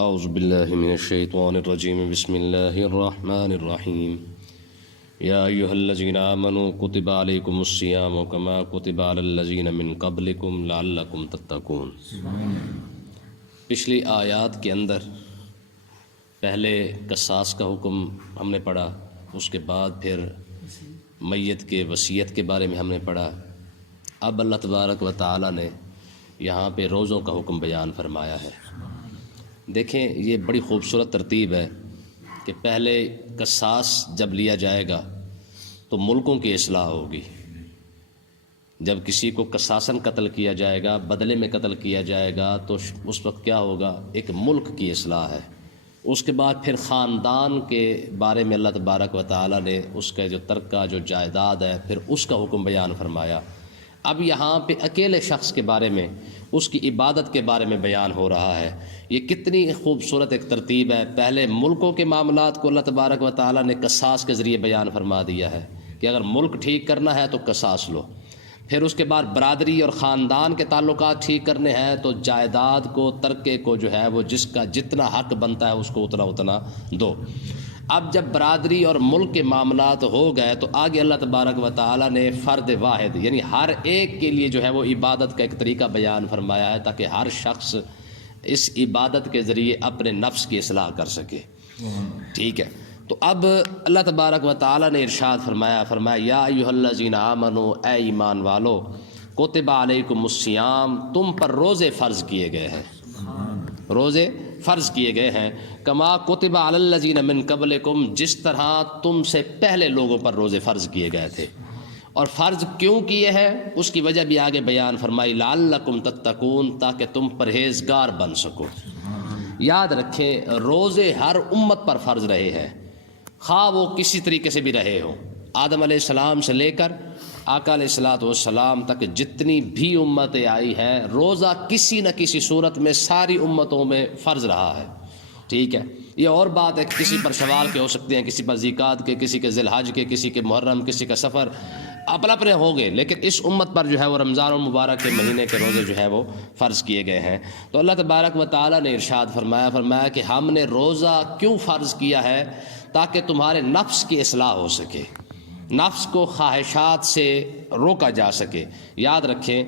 اعوذ باللہ من الشیطان الرجیم بسم اللہ الرحمن الرحیم یا ایہا الذین آمنوا کتب علیکم الصیام کما کتب علی الذین من قبلکم لعلکم تتقون۔ پچھلی آیات کے اندر پہلے قصاص کا حکم ہم نے پڑھا، اس کے بعد پھر میت کے وصیت کے بارے میں ہم نے پڑھا۔ اب اللہ تبارک و تعالی نے یہاں پہ روزوں کا حکم بیان فرمایا ہے۔ دیکھیں یہ بڑی خوبصورت ترتیب ہے کہ پہلے قصاص جب لیا جائے گا تو ملکوں کی اصلاح ہوگی۔ جب کسی کو قصاصاً قتل کیا جائے گا، بدلے میں قتل کیا جائے گا، تو اس وقت کیا ہوگا؟ ایک ملک کی اصلاح ہے۔ اس کے بعد پھر خاندان کے بارے میں اللہ تبارک و تعالی نے اس کا جو ترکہ جو جائیداد ہے پھر اس کا حکم بیان فرمایا۔ اب یہاں پہ اکیلے شخص کے بارے میں، اس کی عبادت کے بارے میں بیان ہو رہا ہے۔ یہ کتنی خوبصورت ایک ترتیب ہے۔ پہلے ملکوں کے معاملات کو اللہ تبارک و تعالی نے قصاص کے ذریعے بیان فرما دیا ہے کہ اگر ملک ٹھیک کرنا ہے تو قصاص لو۔ پھر اس کے بعد برادری اور خاندان کے تعلقات ٹھیک کرنے ہیں تو جائیداد کو، ترکے کو جو ہے وہ جس کا جتنا حق بنتا ہے اس کو اتنا دو۔ اب جب برادری اور ملک کے معاملات ہو گئے تو آگے اللہ تبارک و تعالی نے فرد واحد یعنی ہر ایک کے لیے جو ہے وہ عبادت کا ایک طریقہ بیان فرمایا ہے تاکہ ہر شخص اس عبادت کے ذریعے اپنے نفس کی اصلاح کر سکے۔ ٹھیک ہے، تو اب اللہ تبارک و تعالی نے ارشاد فرمایا یا ایھا الذین آمنوا، اے ایمان والو، کتب علیکم الصیام، تم پر روزے فرض کیے گئے ہیں، روزے فرض کیے گئے ہیں، کما کتب علی الذین من قبلکم، جس طرح تم سے پہلے لوگوں پر روزے فرض کیے گئے تھے۔ اور فرض کیوں کیے ہیں اس کی وجہ بھی آگے بیان فرمائی، لعلکم تتقون، تاکہ تم پرہیزگار بن سکو۔ یاد رکھیں روزے ہر امت پر فرض رہے ہیں، خواہ وہ کسی طریقے سے بھی رہے ہوں، آدم علیہ السلام سے لے کر آقا علیہ السلام تک جتنی بھی امتیں آئی ہیں، روزہ کسی نہ کسی صورت میں ساری امتوں میں فرض رہا ہے۔ ٹھیک ہے، یہ اور بات ہے کہ کسی پر شوال کے ہو سکتے ہیں، کسی پر ذیقعد کے، کسی کے ذی الحج کے، کسی کے محرم، کسی کا سفر، اپنے ہو گئے، لیکن اس امت پر جو ہے وہ رمضان المبارک کے مہینے کے روزے جو ہے وہ فرض کیے گئے ہیں۔ تو اللہ تبارک و تعالی نے ارشاد فرمایا کہ ہم نے روزہ کیوں فرض کیا ہے؟ تاکہ تمہارے نفس کی اصلاح ہو سکے، نفس کو خواہشات سے روکا جا سکے۔ یاد رکھیں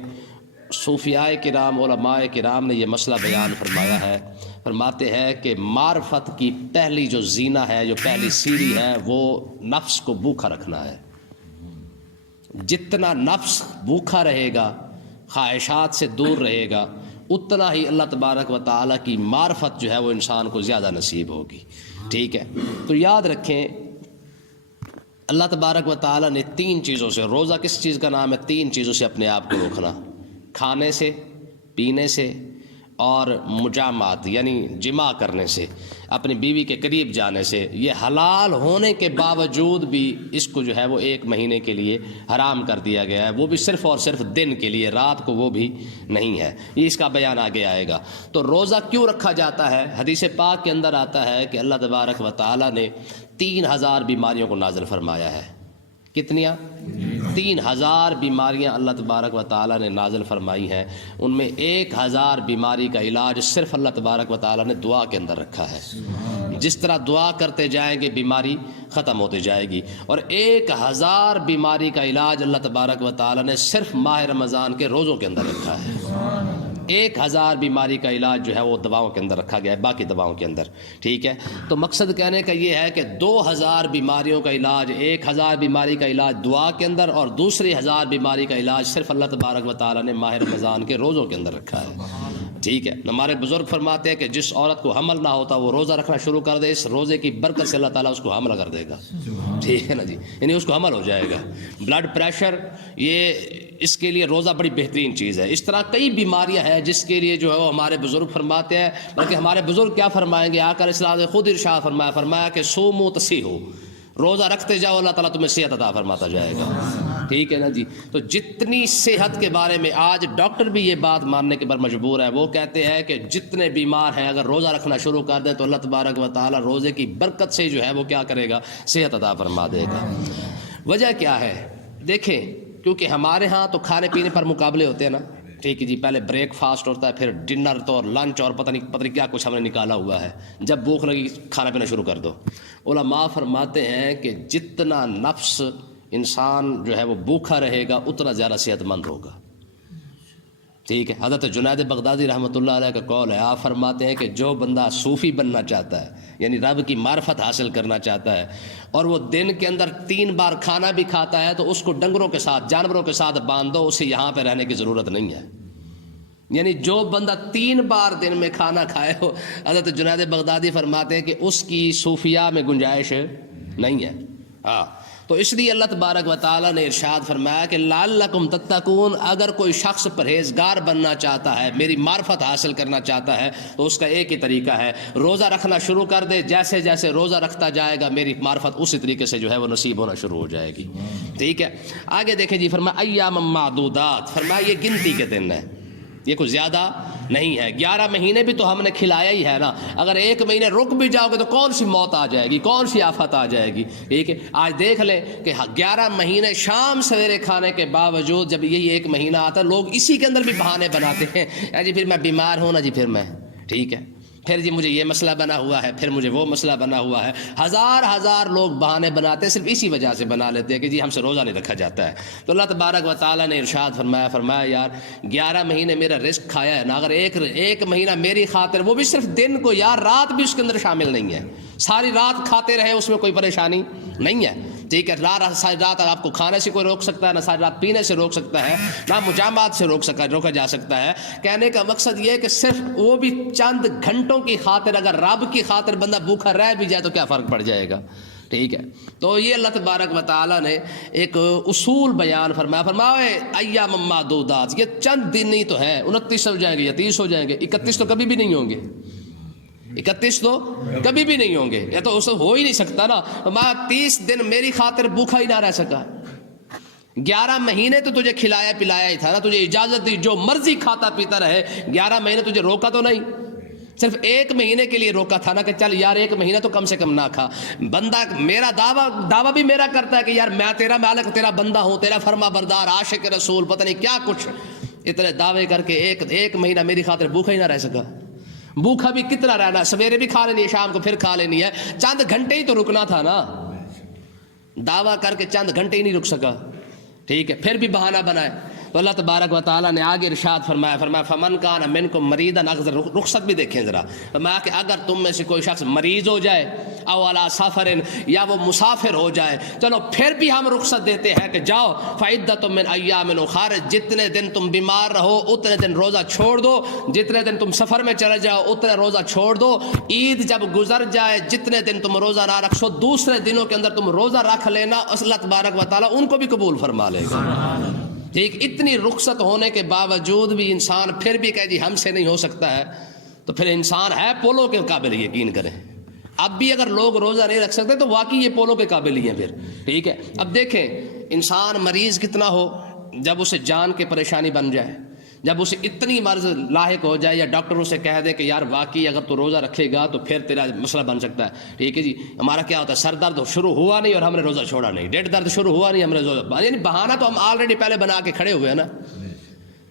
صوفیاء کرام، علماء کرام نے یہ مسئلہ بیان فرمایا ہے، فرماتے ہیں کہ معرفت کی پہلی جو زینہ ہے، جو پہلی سیڑھی ہے، وہ نفس کو بھوکا رکھنا ہے۔ جتنا نفس بھوکا رہے گا، خواہشات سے دور رہے گا، اتنا ہی اللہ تبارک و تعالیٰ کی معرفت جو ہے وہ انسان کو زیادہ نصیب ہوگی۔ ٹھیک ہے، تو یاد رکھیں اللہ تبارک و تعالیٰ نے تین چیزوں سے، روزہ کس چیز کا نام ہے؟ تین چیزوں سے اپنے آپ کو روکنا، کھانے سے، پینے سے اور مجامعات یعنی جماع کرنے سے، اپنی بیوی کے قریب جانے سے۔ یہ حلال ہونے کے باوجود بھی اس کو جو ہے وہ ایک مہینے کے لیے حرام کر دیا گیا ہے، وہ بھی صرف اور صرف دن کے لیے، رات کو وہ بھی نہیں ہے۔ یہ اس کا بیان آگے آئے گا۔ تو روزہ کیوں رکھا جاتا ہے؟ حدیث پاک کے اندر آتا ہے کہ اللہ تبارک و تعالیٰ نے 3000 بیماریوں کو نازل فرمایا ہے۔ کتنیاں؟ 3000 بیماریاں اللہ تبارک و تعالیٰ نے نازل فرمائی ہیں۔ ان میں 1000 بیماری کا علاج صرف اللہ تبارک و تعالیٰ نے دعا کے اندر رکھا ہے۔ جس طرح دعا کرتے جائیں گے بیماری ختم ہوتی جائے گی، اور 1000 بیماری کا علاج اللہ تبارک و تعالیٰ نے صرف ماہ رمضان کے روزوں کے اندر رکھا ہے۔ 1000 بیماری کا علاج جو ہے وہ دواؤں کے اندر رکھا گیا ہے، باقی دواؤں کے اندر۔ ٹھیک ہے، تو مقصد کہنے کا یہ ہے کہ 2000 بیماریوں کا علاج، 1000 بیماری کا علاج دعا کے اندر، اور دوسری 1000 بیماری کا علاج صرف اللہ تبارک و تعالیٰ نے ماہ رمضان کے روزوں کے اندر رکھا ہے۔ ٹھیک ہے، ہمارے بزرگ فرماتے ہیں کہ جس عورت کو حمل نہ ہوتا وہ روزہ رکھنا شروع کر دے، اس روزے کی برکت سے اللہ تعالیٰ اس کو حمل کر دے گا۔ ٹھیک ہے نا جی، یعنی اس کو حمل ہو جائے گا۔ بلڈ پریشر، یہ اس کے لیے روزہ بڑی بہترین چیز ہے۔ اس طرح کئی بیماریاں ہیں جس کے لیے جو ہے وہ ہمارے بزرگ فرماتے ہیں، بلکہ ہمارے بزرگ کیا فرمائیں گے؟ آقا علیہ السلام نے خود ارشاد فرمایا کہ سومو تصیحو، روزہ رکھتے جاؤ اللہ تعالیٰ تمہیں صحت عطا فرماتا جائے گا۔ ٹھیک ہے نا جی، تو جتنی صحت کے بارے میں آج ڈاکٹر بھی یہ بات ماننے کے پر مجبور ہے، وہ کہتے ہیں کہ جتنے بیمار ہیں اگر روزہ رکھنا شروع کر دیں تو اللہ تبارک و تعالیٰ روزے کی برکت سے جو ہے وہ کیا کرے گا؟ صحت عطا فرما دے گا۔ وجہ کیا ہے؟ دیکھیں، کیونکہ ہمارے ہاں تو کھانے پینے پر مقابلے ہوتے ہیں نا، ٹھیک ہے جی، پہلے بریک فاسٹ ہوتا ہے، پھر ڈنر تو اور لنچ اور پتہ نہیں کیا کچھ ہم نے نکالا ہوا ہے. جب بھوک لگی کھانا پینا شروع کر دو. علماء فرماتے ہیں کہ جتنا نفس انسان جو ہے وہ بھوکا رہے گا اتنا زیادہ صحت مند ہوگا. ٹھیک ہے. حضرت جنید بغدادی رحمۃ اللہ علیہ کا قول ہے، آپ فرماتے ہیں کہ جو بندہ صوفی بننا چاہتا ہے، یعنی رب کی معرفت حاصل کرنا چاہتا ہے، اور وہ دن کے اندر 3 بار کھانا بھی کھاتا ہے، تو اس کو ڈنگروں کے ساتھ، جانوروں کے ساتھ باندھ دو، اسے یہاں پہ رہنے کی ضرورت نہیں ہے. یعنی جو بندہ 3 بار دن میں کھانا کھائے ہو، حضرت جنید بغدادی فرماتے ہیں کہ اس کی صوفیہ میں گنجائش نہیں ہے. ہاں، تو اس لیے اللہ تبارک و تعالیٰ نے ارشاد فرمایا کہ لعلکم تتقون، اگر کوئی شخص پرہیزگار بننا چاہتا ہے، میری معرفت حاصل کرنا چاہتا ہے، تو اس کا ایک ہی طریقہ ہے، روزہ رکھنا شروع کر دے. جیسے جیسے روزہ رکھتا جائے گا میری معرفت اسی طریقے سے جو ہے وہ نصیب ہونا شروع ہو جائے گی. ٹھیک ہے. آگے دیکھیں جی، فرمایا ایام معدودات، فرمایا یہ گنتی کے دن ہے، یہ کوئی زیادہ نہیں ہے. 11 مہینے بھی تو ہم نے کھلایا ہی ہے نا. اگر 1 مہینے رک بھی جاؤ گے تو کون سی موت آ جائے گی، کون سی آفت آ جائے گی. ٹھیک ہے. آج دیکھ لیں کہ 11 مہینے شام سویرے کھانے کے باوجود جب یہی 1 مہینہ آتا ہے، لوگ اسی کے اندر بھی بہانے بناتے ہیں. جی پھر میں بیمار ہوں نا جی، پھر میں ٹھیک ہے، پھر جی مجھے یہ مسئلہ بنا ہوا ہے، پھر مجھے وہ مسئلہ بنا ہوا ہے. ہزار لوگ بہانے بناتے ہیں، صرف اسی وجہ سے بنا لیتے ہیں کہ جی ہم سے روزہ نہیں رکھا جاتا ہے. تو اللہ تبارک و تعالیٰ نے ارشاد فرمایا یار 11 مہینے میرا رزق کھایا ہے نا، اگر ایک مہینہ میری خاطر، وہ بھی صرف دن کو یار، رات بھی اس کے اندر شامل نہیں ہے، ساری رات کھاتے رہے اس میں کوئی پریشانی نہیں ہے. ٹھیک ہے. ساری رات آپ کو کھانے سے کوئی روک سکتا ہے، نہ ساری رات پینے سے روک سکتا ہے، نہ مجامات سے روکا جا سکتا ہے. کہنے کا مقصد یہ ہے کہ صرف وہ بھی چند گھنٹوں کی خاطر، اگر رب کی خاطر بندہ بھوکا رہ بھی جائے تو کیا فرق پڑ جائے گا. ٹھیک ہے. تو یہ اللہ تبارک و تعالیٰ نے ایک اصول بیان فرمایا ایام معدودات، یہ چند دن ہی تو ہیں. 29 ہو جائیں گے یا 30 ہو جائیں گے، 31 تو کبھی بھی نہیں ہوں گے، 31 تو کبھی بھی نہیں ہوں گے، یہ تو اس ہو ہی نہیں سکتا نا. میں 30 دن میری خاطر بھوکا ہی نہ رہ سکا. 11 مہینے تو تجھے کھلایا پلایا ہی تھا نا، تجھے اجازت دی جو مرضی کھاتا پیتا رہے. 11 مہینے تجھے روکا تو نہیں، صرف 1 مہینے کے لیے روکا تھا نا کہ چل یار 1 مہینہ تو کم سے کم نہ کھا. بندہ میرا دعویٰ بھی میرا کرتا ہے کہ یار میں تیرا مالک، تیرا بندہ ہوں، تیرا فرما بردار، عاشق رسول، پتہ نہیں کیا کچھ اتنے دعوے کر کے ایک مہینہ میری خاطر بھوکا ہی نہ رہ سکا. بھوکا بھی کتنا رہنا، سویرے بھی کھا لینی ہے، شام کو پھر کھا لینی ہے، چند گھنٹے ہی تو رکنا تھا نا. دعویٰ کر کے چند گھنٹے ہی نہیں رک سکا. ٹھیک ہے. پھر بھی بہانہ بنائے. تو اللہ تبارک و تعالیٰ نے آگے ارشاد فرمایا فمن کان منکم مریضا، اگر رخصت بھی دیکھیں ذرا، فرمایا کہ اگر تم میں سے کوئی شخص مریض ہو جائے، او علی سفر، یا وہ مسافر ہو جائے، چلو پھر بھی ہم رخصت دیتے ہیں کہ جاؤ فعدۃ من ایام اخر، جتنے دن تم بیمار رہو اتنے دن روزہ چھوڑ دو، جتنے دن تم سفر میں چلے جاؤ اتنے روزہ چھوڑ دو. عید جب گزر جائے جتنے دن تم روزہ نہ رکھو، دوسرے دنوں کے اندر تم روزہ رکھ لینا، اللہ تبارک و تعالیٰ ان کو بھی قبول فرما لے گا. ٹھیک. اتنی رخصت ہونے کے باوجود بھی انسان پھر بھی کہے جی ہم سے نہیں ہو سکتا ہے، تو پھر انسان ہے پولو کے قابل. یقین کریں اب بھی اگر لوگ روزہ نہیں رکھ سکتے تو واقعی یہ پولو کے قابل ہی ہیں پھر. ٹھیک ہے. اب دیکھیں انسان مریض کتنا ہو، جب اسے جان کے پریشانی بن جائے، جب اسے اتنی مرض لاحق ہو جائے، یا ڈاکٹر اسے کہہ دے کہ یار واقعی اگر تو روزہ رکھے گا تو پھر تیرا مسئلہ بن سکتا ہے. ٹھیک ہے جی. ہمارا کیا ہوتا ہے، سر درد شروع ہوا نہیں اور ہم نے روزہ چھوڑا نہیں، پیٹ درد شروع ہوا نہیں ہم نے روزہ، یعنی بہانہ تو ہم آلریڈی پہلے بنا کے کھڑے ہوئے ہیں نا.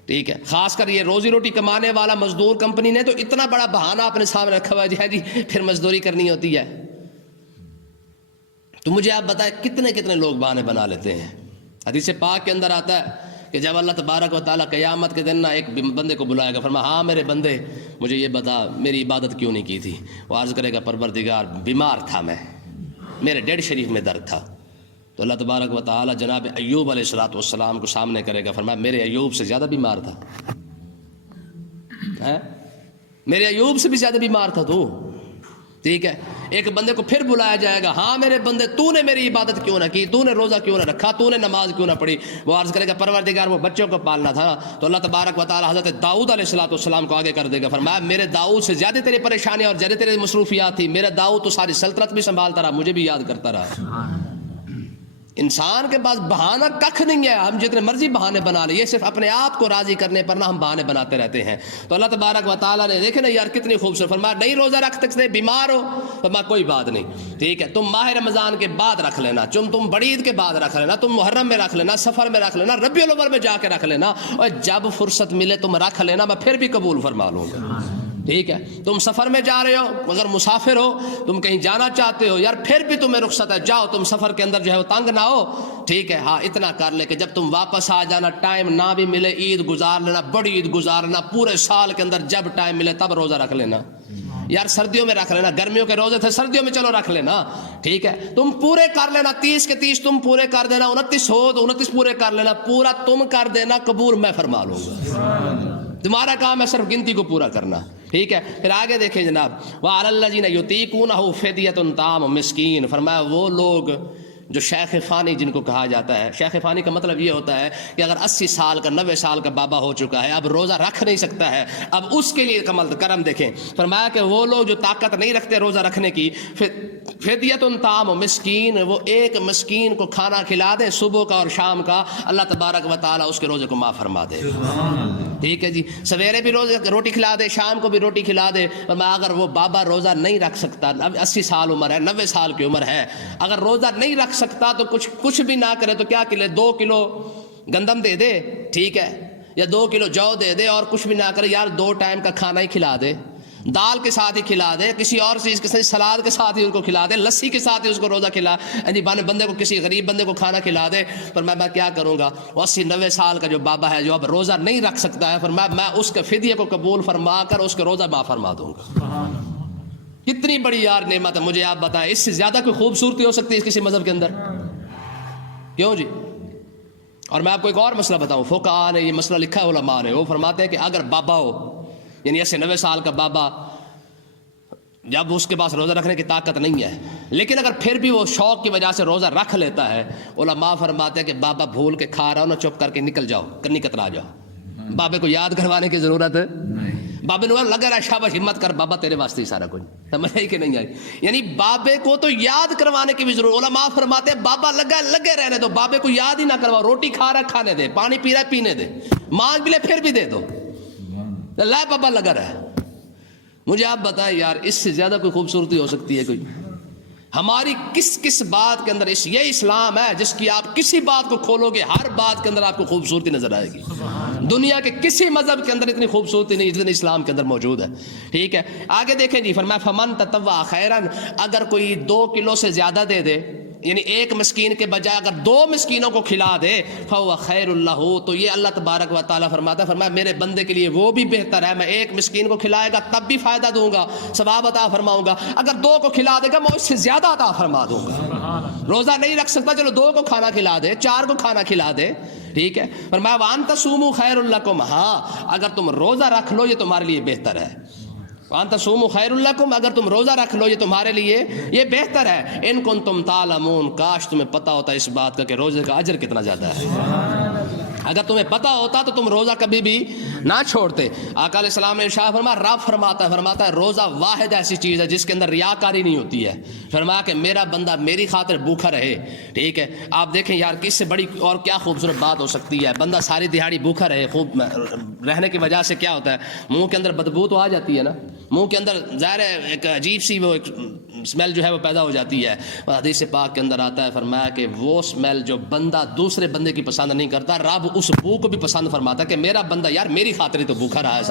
ٹھیک ہے. خاص کر یہ روزی روٹی کمانے والا مزدور کمپنی نے تو اتنا بڑا بہانہ اپنے سامنے رکھا ہوا ہے جی پھر مزدوری کرنی ہوتی ہے. تو مجھے آپ بتائیں کتنے لوگ بہانے بنا لیتے ہیں. حدیث پاک کے اندر آتا ہے کہ جب اللہ تبارک و تعالیٰ قیامت کے دن ایک بندے کو بلائے گا، فرمایا ہاں میرے بندے مجھے یہ بتا میری عبادت کیوں نہیں کی تھی. وہ عرض کرے گا پروردگار بیمار تھا میں، میرے ڈیڈ شریف میں درد تھا. تو اللہ تبارک و تعالیٰ جناب ایوب علیہ السلام کو سامنے کرے گا، فرمایا میرے ایوب سے زیادہ بیمار تھا، میرے ایوب سے بھی زیادہ بیمار تھا تو. ٹھیک ہے. ایک بندے کو پھر بلایا جائے گا، ہاں میرے بندے تو نے میری عبادت کیوں نہ کی، تو نے روزہ کیوں نہ رکھا، تو نے نماز کیوں نہ پڑھی. وہ عرض کرے گا پروردگار وہ بچوں کو پالنا تھا. تو اللہ تبارک و تعالی حضرت داؤد علیہ السلام کو آگے کر دے گا، فرمایا میرے داؤد سے زیادہ تیری پریشانی اور زیادہ تیری مصروفیات تھی، میرا داؤد تو ساری سلطنت بھی سنبھالتا رہا، مجھے بھی یاد کرتا رہا. انسان کے پاس بہانہ ککھ نہیں ہے، ہم جتنے مرضی بہانے بنا لیں، یہ صرف اپنے آپ کو راضی کرنے پر نہ ہم بہانے بناتے رہتے ہیں۔ تو اللہ تبارک و تعالیٰ نے دیکھے نا یار کتنی خوبصورت فرمایا، نہیں روزہ رکھ سکتے، بیمار ہو، فرمایا کوئی بات نہیں، ٹھیک ہے تم ماہ رمضان کے بعد رکھ لینا، تم بڑی عید کے بعد رکھ لینا، تم محرم میں رکھ لینا، سفر میں رکھ لینا، ربیع الاول میں جا کے رکھ لینا، اور جب فرصت ملے تم رکھ لینا، میں پھر بھی قبول فرما لوں گا۔ ٹھیک ہے، تم سفر میں جا رہے ہو، اگر مسافر ہو، تم کہیں جانا چاہتے ہو یار، پھر بھی تمہیں رخصت ہے، جاؤ، تم سفر کے اندر جو ہے وہ تنگ نہ ہو، ٹھیک ہے، ہاں اتنا کر لے کہ جب تم واپس آ جانا، ٹائم نہ بھی ملے، عید گزار لینا، بڑی عید گزار لینا، پورے سال کے اندر جب ٹائم ملے تب روزہ رکھ لینا۔ یار سردیوں میں رکھ لینا، گرمیوں کے روزے تھے سردیوں میں، چلو رکھ لینا، ٹھیک ہے، تم پورے کر لینا، 30 کے 30 تم پورے کر دینا، 29 ہو تو 29 پورے کر لینا، پورا تم کر دینا، قبول میں فرما لوں گا، تمہارا کام ہے صرف گنتی کو پورا کرنا، ٹھیک ہے۔ پھر آگے دیکھیں جناب، وَعَلَى الَّذِينَ يُطِيقُونَهُ فِدْيَةٌ طَعَامُ مِسْكِين، فرمایا وہ لوگ جو شیخ فانی جن کو کہا جاتا ہے، شیخ فانی کا مطلب یہ ہوتا ہے کہ اگر 80 سال کا 90 سال کا بابا ہو چکا ہے، اب روزہ رکھ نہیں سکتا ہے، اب اس کے لیے کمل کرم دیکھیں، فرمایا کہ وہ لوگ جو طاقت نہیں رکھتے روزہ رکھنے کی، فدیۃ طعام مسکین، وہ ایک مسکین کو کھانا کھلا دے صبح کا اور شام کا، اللہ تبارک و تعالیٰ اس کے روزے کو معاف فرما دے، ٹھیک ہے جی، سویرے بھی روٹی کھلا دے، شام کو بھی روٹی کھلا دے، فرمایا اگر وہ بابا روزہ نہیں رکھ سکتا، اب 80 سال عمر ہے، 90 سال کی عمر ہے، اگر روزہ نہیں رکھ سکتا تو کچھ بھی نہ کرے تو کیا کھلے، 2 کلو گندم دے دے، ٹھیک ہے، یا 2 کلو جو دے دے، اور کچھ بھی نہ کرے، یار 2 ٹائم کا کھانا ہی کھلا دے، دال کے ساتھ ہی کھلا دے، کسی اور چیز کے ساتھ، سلاد کے ساتھ ہی اس کو کھلا دے، لسی کے ساتھ ہی اس کو روزہ کھلا، یعنی بندے کو، کسی غریب بندے کو کھانا کھلا دے، پر میں کیا کروں گا، 80-90 سال کا جو بابا ہے جو اب روزہ نہیں رکھ سکتا ہے، پر میں اس کے فدیے کو قبول فرما کر اس کے روزہ معاف فرما دوں گا۔ کتنی بڑی یار نعمت ہے، مجھے آپ بتائیں اس سے زیادہ کوئی خوبصورتی ہو سکتی ہے کسی مذہب کے اندر؟ کیوں جی؟ اور میں آپ کو ایک اور مسئلہ بتاؤں، فقہاء نے یہ مسئلہ لکھا ہے، علماء نے، وہ فرماتے ہیں کہ اگر بابا ہو، یعنی 80-90 سال کا بابا، جب اس کے پاس روزہ رکھنے کی طاقت نہیں ہے، لیکن اگر پھر بھی وہ شوق کی وجہ سے روزہ رکھ لیتا ہے، علماء فرماتے ہیں کہ بابا بھول کے کھا رہا ہو نا، چپ کر کے نکل جاؤ، کنی کترا جاؤ، بابے کو یاد کروانے کی ضرورت ہے، بابے نے لگا رہا شاباش ہمت کر بابا تیرے واسطے ہی سارا کچھ، سمجھ آئی کہ نہیں آئی؟ یعنی بابے کو تو یاد کروانے کی بھی ضرورت، علماء فرماتے ہیں بابا لگے رہنے دو، بابے کو یاد ہی نہ کرواؤ، روٹی کھا رہا کھانے دے، پانی پی رہا پینے دے، مانگ بھی لے پھر بھی دے دو، اللہ بابا لگا رہا ہے۔ مجھے آپ بتائیں یار اس سے زیادہ کوئی خوبصورتی ہو سکتی ہے کوئی؟ ہماری کس بات کے اندر یہ اسلام ہے جس کی آپ کسی بات کو کھولو گے ہر بات کے اندر آپ کو خوبصورتی نظر آئے گی، دنیا کے کسی مذہب کے اندر اتنی خوبصورتی نہیں جتنی اسلام کے اندر موجود ہے، ٹھیک ہے۔ آگے دیکھیں جی، فرمایا فمن تطوع خیرن، اگر کوئی 2 کلو سے زیادہ دے دے، یعنی ایک مسکین کے بجائے اگر 2 مسکینوں کو کھلا دے، فهو خیر اللہ، تو یہ اللہ تبارک و تعالیٰ فرماتا ہے، فرمایا میرے بندے کے لیے وہ بھی بہتر ہے، میں ایک مسکین کو کھلائے گا تب بھی فائدہ دوں گا، ثواب عطا فرماؤں گا، اگر 2 کو کھلا دے گا میں اس سے زیادہ عطا فرما دوں گا۔ روزہ نہیں رکھ سکتا، چلو 2 کو کھانا کھلا دے، 4 کو کھانا کھلا دے، ٹھیک ہے۔ فرمایا وان تصوموا خیر لکم، ہاں اگر تم روزہ رکھ لو یہ تمہارے لیے بہتر ہے، وان تصوموا خیر لکم، اگر تم روزہ رکھ لو یہ تمہارے لیے یہ بہتر ہے، ان کنتم تعلمون، کاش تمہیں پتہ ہوتا اس بات کا کہ روزے کا اجر کتنا زیادہ ہے، اگر تمہیں پتہ ہوتا تو تم روزہ کبھی بھی نہ چھوڑتے۔ آقا علیہ السلام نے ارشاد فرمایا، رب فرماتا ہے روزہ واحد ایسی چیز ہے جس کے اندر ریاکاری نہیں ہوتی ہے، فرمایا کہ میرا بندہ میری خاطر بھوکا رہے، ٹھیک ہے۔ آپ دیکھیں یار کس سے بڑی اور کیا خوبصورت بات ہو سکتی ہے، بندہ ساری دہاڑی بھوکا رہے، خوب رہنے کی وجہ سے کیا ہوتا ہے، منہ کے اندر بدبو تو آ جاتی ہے نا، منہ کے اندر ظاہر ہے ایک عجیب سی وہ اسمیل جو ہے وہ پیدا ہو جاتی ہے، حدیث پاک کے اندر آتا ہے، فرمایا کہ وہ اسمیل جو بندہ دوسرے بندے کی پسند نہیں کرتا، رب اس بو کو بھی پسند فرماتا ہے کہ میرا بندہ یار میری خاطر ہی تو بھوکا رہا ہے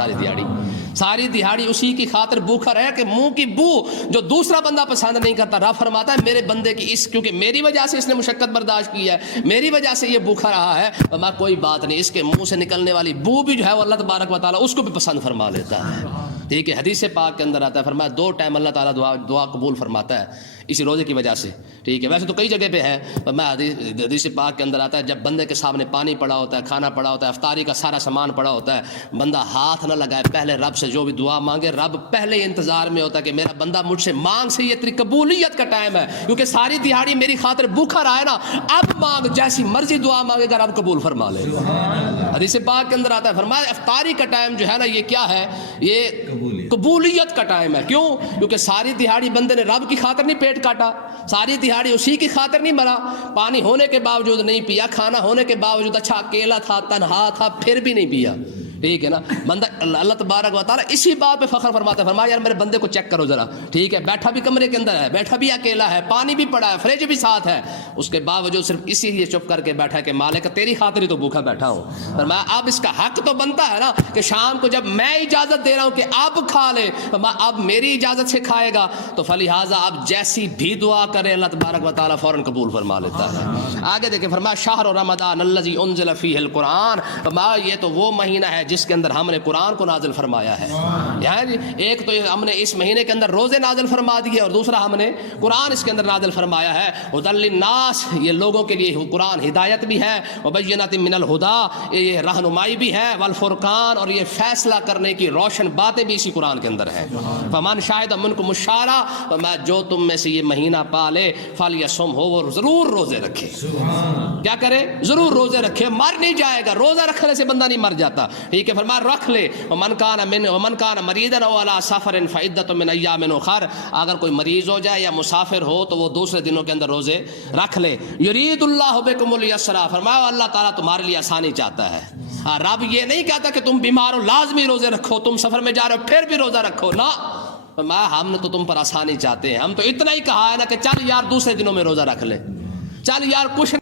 ساری دہاڑی اسی کی خاطر بھوکا رہا کہ منہ کی بو جو دوسرا بندہ پسند نہیں کرتا، رب فرماتا ہے میرے بندے کی کیونکہ میری وجہ سے اس نے مشقت برداشت کی ہے، میری وجہ سے یہ بھوکا رہا ہے، میں کوئی بات نہیں، اس کے منہ سے نکلنے والی بو بھی جو ہے وہ اللہ تبارک و تعالیٰ اس کو بھی پسند فرما لیتا ہے، ٹھیک ہے۔ حدیث پاک کے اندر آتا ہے، فرمایا 2 ٹائم اللہ تعالیٰ دعا قبول فرماتا ہے اسی روزے کی وجہ سے، ٹھیک ہے۔ ویسے تو کئی جگہ پہ ہے، میں حدیث پاک کے اندر آتا ہے جب بندے کے سامنے پانی پڑا ہوتا ہے، کھانا پڑا ہوتا ہے، افطاری کا سارا سامان پڑا ہوتا ہے، بندہ ہاتھ نہ لگائے، پہلے رب سے جو بھی دعا مانگے، رب پہلے انتظار میں ہوتا ہے کہ میرا بندہ مجھ سے مانگ سے، یہ تیری قبولیت کا ٹائم ہے، کیونکہ ساری دہاڑی میری خاطر بھوکا رہا ہے نا، اب مانگ، جیسی مرضی دعا مانگے گا رب قبول فرما لے گا۔ حدیث پاک کے اندر آتا ہے، فرمایا افطاری کا ٹائم جو ہے نا یہ کیا ہے، یہ قبولیت کا ٹائم ہے. کیوں؟ کیونکہ ساری دہاڑی بندے نے رب کی خاطر نہیں پیٹ کاٹا، ساری دہاڑی اسی کی خاطر نہیں مرا، پانی ہونے کے باوجود نہیں پیا، کھانا ہونے کے باوجود، اچھا اکیلا تھا، تنہا تھا، پھر بھی نہیں پیا. ٹھیک ہے نا. بندہ اللہ تبارک و تعالیٰ اسی بات پہ فخر فرماتا ہے، فرمایا یار میرے بندے کو چیک کرو ذرا. ٹھیک ہے، بیٹھا بھی کمرے کے اندر ہے، بیٹھا بھی اکیلا ہے، پانی بھی پڑا ہے، فریج بھی ساتھ ہے، اس کے باوجود صرف اسی لیے چپ کر کے بیٹھا ہے کہ مالک تیری خاطر ہی تو بھوکا بیٹھا ہوں. فرمایا اب اس کا حق تو بنتا ہے نا کہ شام کو جب میں اجازت دے رہا ہوں کہ اب کھا لے، اب میری اجازت سے کھائے گا، تو فلہٰذا اب جیسی بھی دعا کرے اللہ تبارک و تعالیٰ فوراً قبول فرما لیتا ہے. آگے دیکھیں، فرمایا شہر رمضان الذی انزل فیہ القرآن. فرمایا یہ تو وہ مہینہ ہے جس کے اندر ہم نے قرآن کو نازل فرمایا ہے. یعنی ایک تو ہم نے اس مہینے کے اندر روزے نازل فرما دیے، اور دوسرا ہم نے قرآن اس کے اندر نازل فرمایا ہے. ھدی للناس، یہ لوگوں کے لیے قرآن ہدایت بھی ہے، وبینات من الہدی، یہ رہنمائی بھی ہے، والفرقان، اور یہ فیصلہ کرنے کی روشن باتیں بھی اسی قرآن کے اندر ہیں. فمن شاہد منکم الشہر، میں جو تم میں سے یہ مہینہ پالے، فلیصم ہو، وہ ضرور روزے رکھے. کیا کرے؟ ضرور روزے رکھے. مر نہیں جائے گا، روزہ رکھنے سے بندہ نہیں مر جاتا. ٹھیک ہے، فرمایا رکھ لے. ومن کان مریضا او علی سفر فعدۃ من ایام اخر، اگر کوئی مریض ہو جائے یا مسافر ہو تو وہ دوسرے دنوں کے اندر روزے رکھ لے. یرید اللہ بکم اليسر، فرمایا اللہ تعالیٰ تمہارے لیے آسانی چاہتا ہے. رب یہ نہیں کہتا کہ تم بیمار ہو لازمی روزے رکھو، تم سفر میں جا رہے ہو پھر بھی روزہ رکھو، نہ. فرمایا ہم نے تو تم پر آسانی چاہتے ہیں، ہم تو اتنا ہی کہا ہے نا کہ چل یار دوسرے دنوں میں روزہ رکھ لے، چل یار کچھ